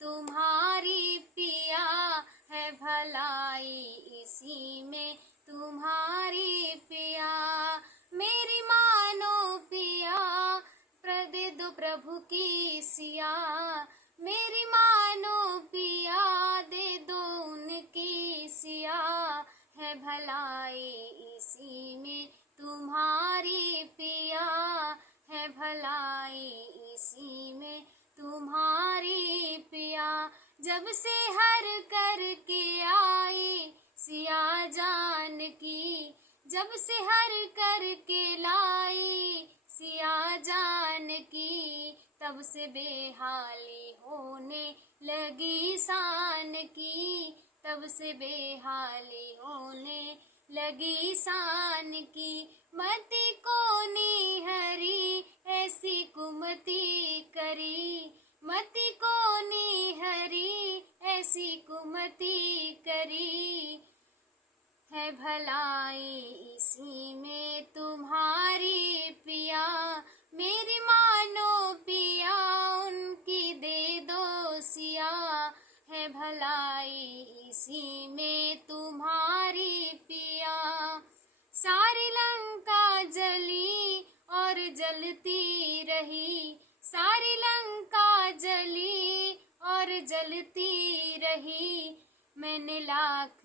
तुम्हारी पिया, है भलाई इसी में तुम्हारी पिया। मेरी मानो पिया, दे दो प्रभु की सिया। मेरी मानो पिया, दे दो उनकी सिया, है भलाई इसी में तुम्हारी पिया, है भलाई इसी में तुम्हारी पिया। जब से हर करके आई सिया जानकी, जब से हर करके लाई सिया जानकी, तब से बेहाली होने लगी शान की, तब से बेहाली होने लगी शान की। मति को निहरी ऐसी कुमति करी, मति को निहरी ऐसी कुमति करी, है भलाई इसी में तुम्हारी पिया। मेरी मानो पिया, उनकी दे दो सिया, है भलाई इसी में तुम्हारी पिया। सारी लंका जली और जलती रही, सारी लंका जली और जलती रही। मैंने लाख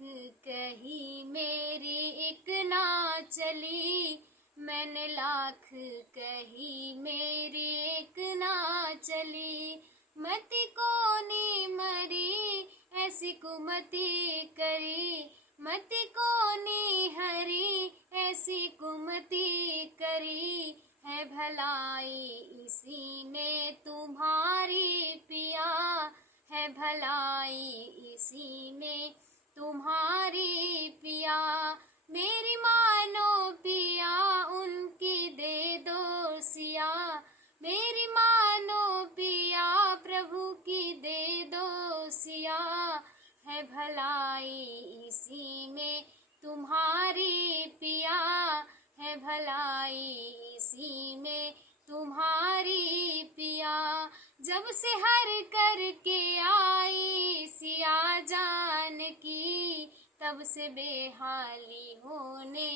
कही मेरी एक ना चली, मैंने लाख कही मेरी एक ना चली। मति को नी मरी ऐसी कुमति करी, मति को नी हरी ऐसी कुमति करी, है भलाई इसी में तुम्हारी पिया, है भलाई इसी में तुम्हारी पिया। मेरी मानो पिया, उनकी दे दो सिया, मेरी मानो पिया, प्रभु की दे दो सिया, है भलाई इसी में तुम्हारी पिया, है भलाई इसी में तुम्हारी पिया। जब से हर करके आई सिया जानकी, तब से बेहाली होने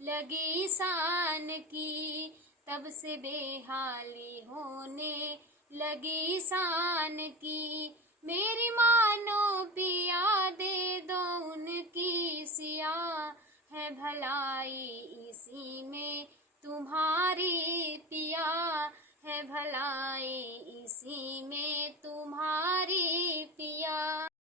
लगी शान की, तब से बेहाली होने लगी शान की। मेरी मानो पिया, दे दो उनकी सिया, है भला